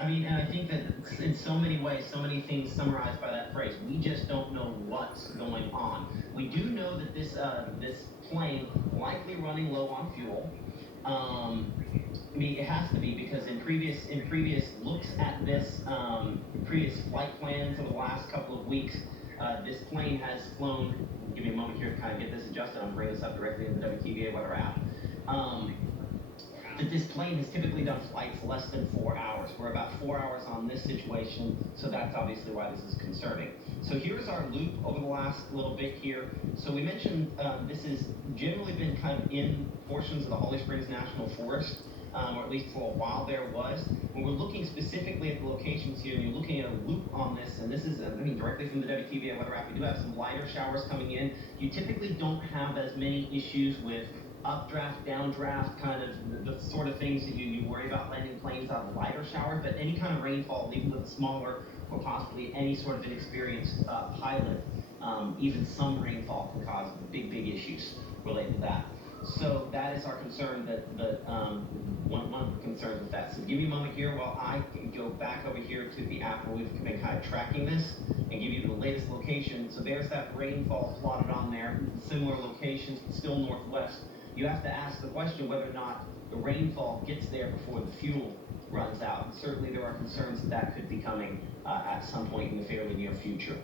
I mean, and I think that in so many ways, so many things summarized by that phrase. We just don't know what's going on. We do know that this plane likely running low on fuel. Um, I mean, it has to be because in previous looks at this, previous flight plans over the last couple of weeks, this plane has flown. Give me a moment here to kind of get this adjusted. I'm bringing this up directly in the WTVA weather app. Um, that this plane has typically done flights less than 4 hours. We're about 4 hours on this situation, so that's obviously why this is concerning. So here's our loop over the last little bit here. So we mentioned this has generally been kind of in portions of the Holly Springs National Forest, or at least for a while there was. When we're looking specifically at the locations here, and you're looking at a loop on this, and this is, I mean, directly from the WTVA weather app, we do have some lighter showers coming in. You typically don't have as many issues with updraft, downdraft, kind of the sort of things that you worry about landing planes on lighter showers, but any kind of rainfall, even with a smaller or possibly any sort of inexperienced pilot, even some rainfall can cause big issues related to that. So that is our concern. One of the concerns with that. So give me a moment here while I can go back over here to the app where we've been kind of tracking this and give you the latest location. So there's that rainfall plotted on there. Similar locations, but still northwest. You have to ask the question whether or not the rainfall gets there before the fuel runs out. And certainly there are concerns that could be coming at some point in the fairly near future,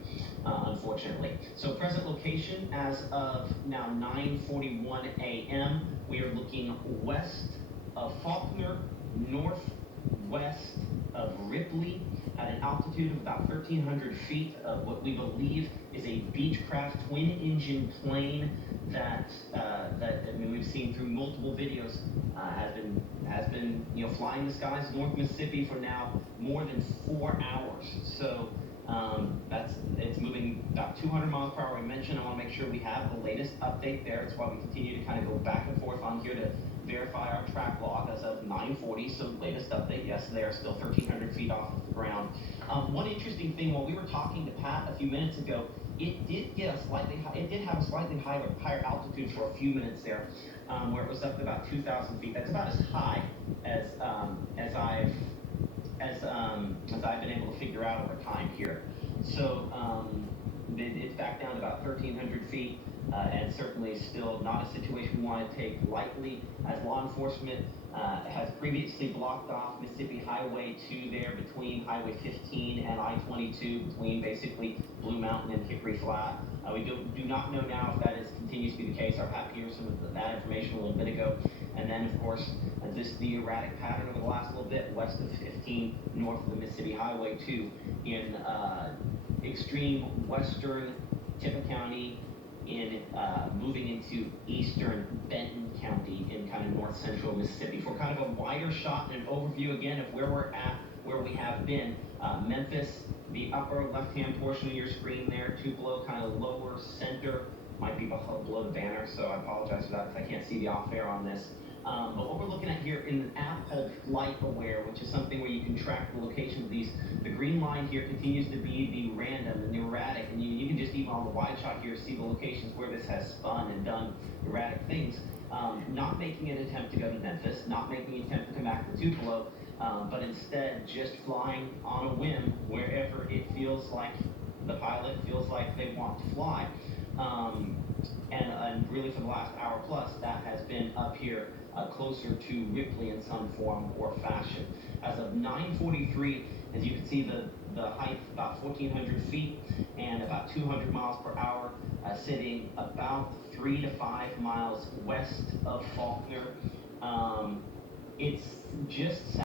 unfortunately. So present location as of now 9:41 a.m. We are looking west of Faulkner, northwest of Ripley, at an altitude of about 1,300 feet of what we believe is a Beechcraft twin-engine plane that I mean we've seen through multiple videos has been flying the skies of North Mississippi for now more than 4 hours. So it's moving about 200 miles per hour. I mentioned I want to make sure we have the latest update there. It's why we continue to kind of go back and forth on here to verify our track log as of 9:40. So latest update, yes, they are still 1,300 feet off of the ground. One interesting thing, while we were talking to Pat a few minutes ago, it did have a slightly higher altitude for a few minutes there, where it was up to about 2,000 feet. That's about as high as I've been able to figure out over time here. So it's back down to about 1,300 feet, and certainly still not a situation we want to take lightly, as law enforcement has previously blocked off Mississippi Highway 2 there between Highway 15 and I-22, between basically Blue Mountain and Hickory Flat. We do not know now if that continues to be the case. Our Pat Peterson with that information a little bit ago. And then, of course, the erratic pattern over the last little bit, west of 15, north of the Mississippi Highway 2, in extreme western Tippah County, in moving into eastern Benton County in kind of north central Mississippi. For kind of a wider shot and an overview again of where we're at, where we have been, Memphis, the upper left-hand portion of your screen there, Tupelo, kind of lower center, might be below the banner, so I apologize for that because I can't see the off-air on this. But what we're looking at here in an app called Flight Aware, which is something where you can track the location of these. The green line here continues to be the random and the erratic, and you can just even on the wide shot here see the locations where this has spun and done erratic things. Not making an attempt to go to Memphis, not making an attempt to come back to Tupelo, but instead just flying on a whim wherever it feels like the pilot feels like they want to fly. And really for the last hour plus, that has been up here closer to Ripley in some form or fashion. As of 9:43, as you can see, the height about 1,400 feet and about 200 miles per hour, sitting about 3 to 5 miles west of Faulkner. It's just